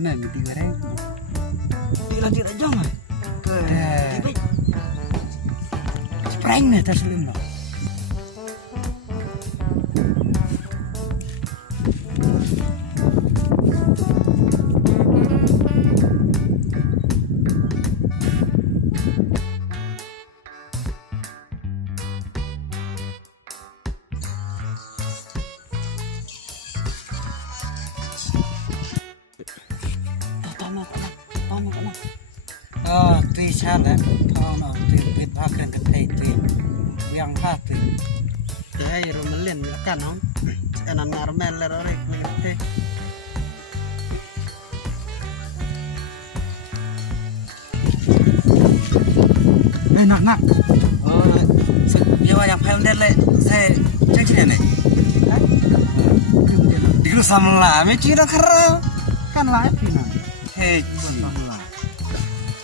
Nah, gitu goreng. Tidak jangan. Ke Spreng nih terselim loh. Tuy chán đấy, thao nó tuy ba cái thầy tuy yang ha tuy. Thế rồi mình liền kan không? Anh ăn ngar men lên rồi thế. Đây nặng. Nhưng mà yang phải lên lại xe chắc gì này. Đi lu sama lah, mesti dah kerah. Kan lain pina. Hei,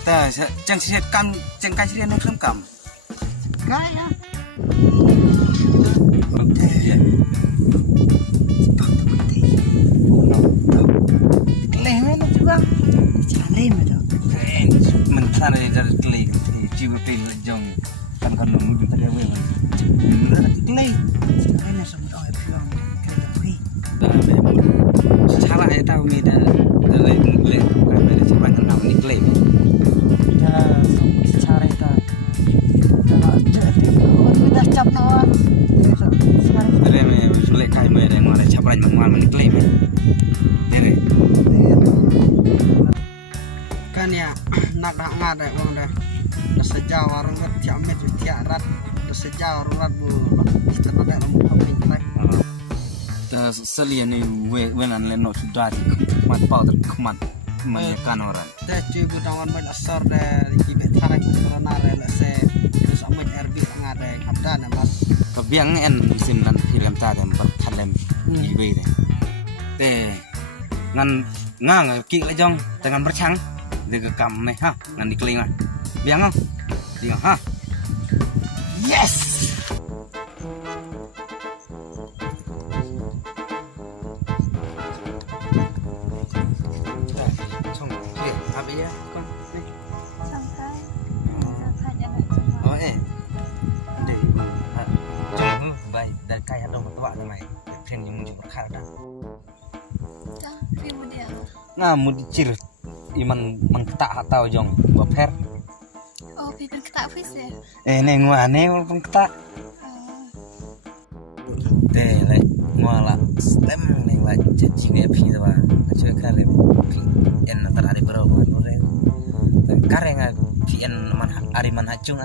ta chẳng sẽ căn chẳng cái gì nó không cầm. Cái á. Lên nó juga. Jangan lain betul. Mình sang đây ra klik thì chưa có tiền dòng kan kan nunggu kita dia wewe. Bener klik. Jangan sebut orang bilang kereta api. Cara saya tahu ni dah dari mulai kami dah cepat kenal ni klik. Dah sebut cara itu. Dah jadi orang dah cap nawan. Dari mulai kami dah mulai cepat mengenal ni klik. Dari kan ya nak dah ngada orang dah sejauh orang dah tiap met tiap rat sejauh orang rat bu kita nak dah rumah pintar. Selian ni wenan leno sudah mat powder kemat menyekan orang. Dah cuy budawan banyak asar dah kibet tarik corona dah se sama RB ngada ada nama. Kebiang en musim nan film tadi bertalem ibe deh. Teh ngan kik lejong dengan bercang dia kam nih ha ngan dikeling lah. Biang không? Dia ha. Yes. Ngamu dicir iman mengketak atau jong baper. Oh, pipen ketak fis ya? Neng ngwane pun ketak. Teh lek ngwala stem neng la caci ne phi da ba. Acu kale phi en tar ari bro man ore. Kare nga phi en man ari man hacung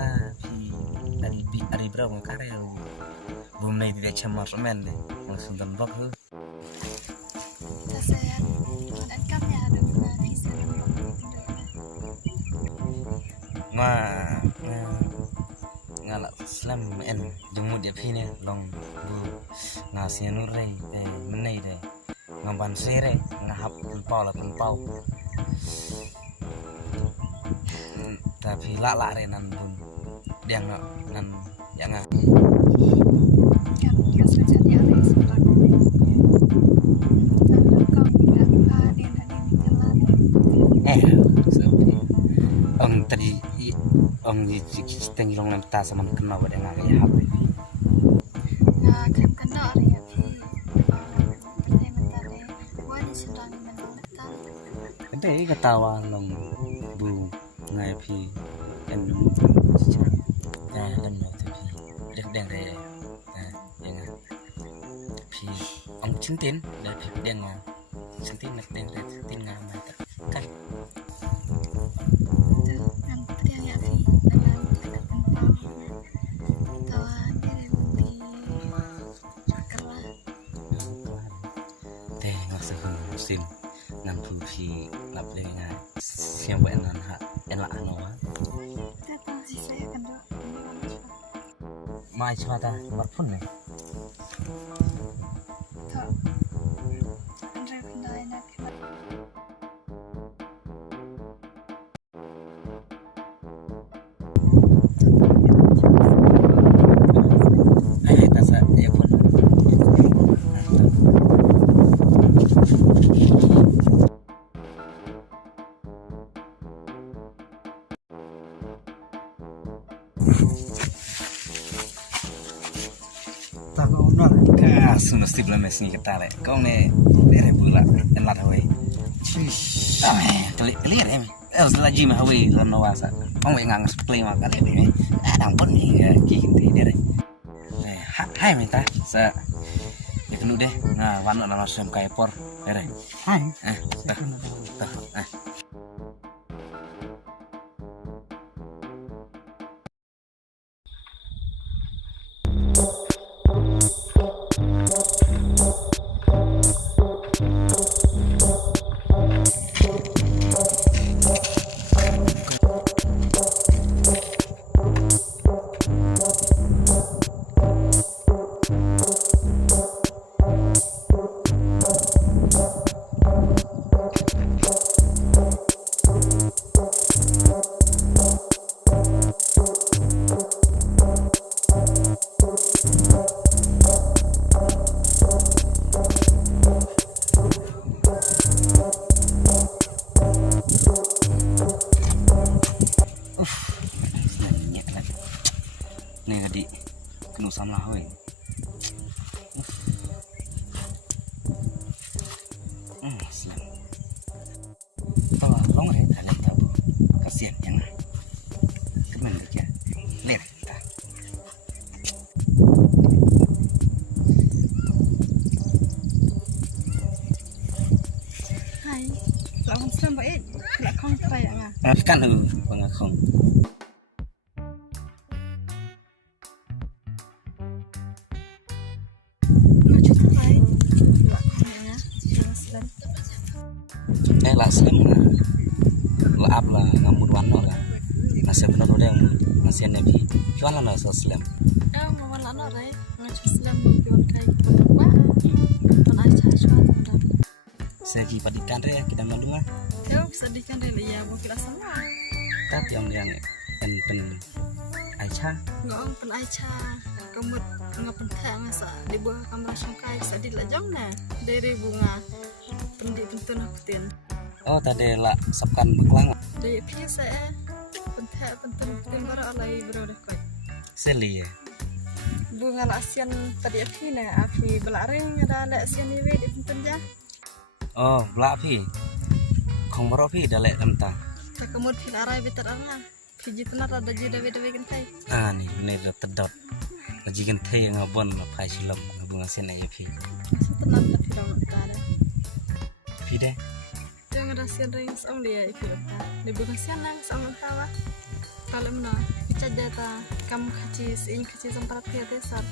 phi ari bro man kare. Bum nei dia chamar men de. Langsung dan bak hu. Saya dan kami ada pernah fis ngala slam en jumud dia phine long bu ngasih nurai menai deh ngaban sere ngahap pau lah pau tapi lak re nan bun dia nan yang kan dia saja dia ada sekolah kau tidak ada jalan ông tadi ông di stengi long lam ta sama kenal pada ngagai HP. Nah, kan kenal ya pi. Mentari, wani sedang mental. Ente ketawa long bu ngai pi en ya dan lo tu pi. Dek deng re. Yang pi ông cintin dan pi deng cintin nak deng re tin ngamai kan. Musim nan pupi lap lenga siapa enan ha enak anoa Datang sih saya kan dok. mai chua ta marpun nih Tak. Andre pendai nak. tasa ya pun sini kita le. Kau ne dari pula elat hawi. Kali ya. Lagi mah hawi lawan nawasa. Kau ngang play mah kali ni. Dang pun ni kinti dari. Hai minta sa. Itu deh. Nah, warna langsung kayak por. Dari. Hai. Nih tadi kena sama hawi. Selam. Tolong kalian tahu kasihan jangan. Kemen dia. Lihat kita. Hai, lawan selam baik. Nak kong kaya ngah. Kan pengakong. Lah selam lah up lah ngamud warna lah nasi benar udah yang nasi nabi cuan lah nasi selam Mau malah nak rai, ngacu selam pion kai apa? Pun aja cuan dah. segi padikan re kita mandung lah Yo bisa dikan rai ya, mau kira sama. tapi yang pen Aisyah Ngong pen Aicha, kemud ngapen tang sa di buah kamera sangkai sadit lah jong na dari bunga pendi pentun akutin. oh tadi lah sabkan beklang Dari biasa pentun baru alai berodah koi. seli ya Bunga la asian tadi api na api belaring ada la asian ni we di pentun ja. oh belak pi kong maro pi dalek tentang Tak kemud pil arai betar arna. Piji tenar ada juda beda we kentai. nih ini udah tedot lagi kan teh yang ngabon lah pai silap ngabung asin aja pi Masa tenar tapi dong ada. pi deh Yang rasian ring sang dia ipi apa. Di bunga sianang sang tawa. Kalau mana bicara jata kamu kaci seing kaci sempat dia desar.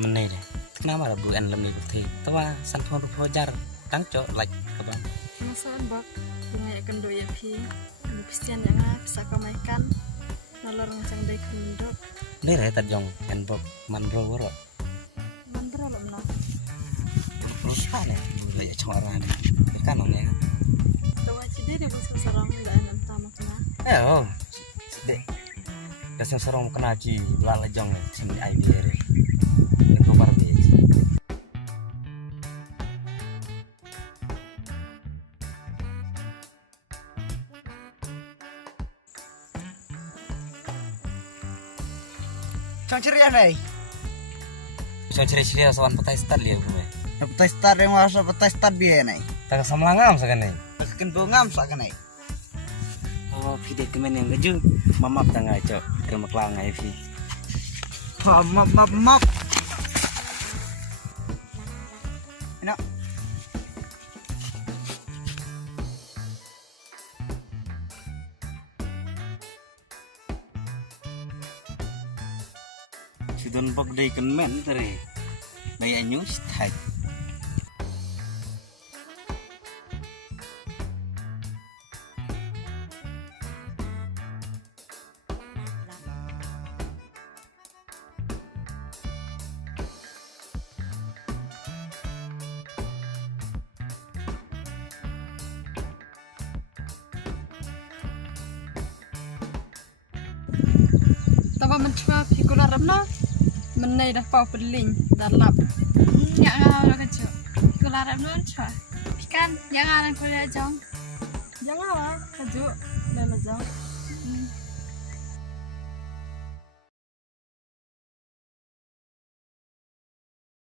meneh deh kenapa ada bukan lemih putih tapi sanpon rupojar tangco like apa Masa bak bunga ya kendo ya pi. Lukisan yang bisa kamaikan. Nalor ngacang dai kendok. ini reh tajong handbook manbro woro Bandro lo mana. rusak nih banyak coran kan orangnya Tawa cide dia bisa sarang enggak enam tamak na. oh dek kasih serong kena ci lala jong sini IBR dan kobar biasa Cang ceria nih. bisa ciri-ciri soal petai start dia gue Petai start yang masa petai start biaya nih. tak samlangam sekarang nih Ken bongam sak nih. oh pide kemen yang geju mamap tangga cok kerma kelang aja pi Map. Enak. sidon bok day kemen teri daya news type Tawa mencoba pikular ramna. Menai dah pau peling dalap. Ya ngau kecu. Pikular ramna coba. Ikan jangan kuliah jong. Jangan lah keju dan jong.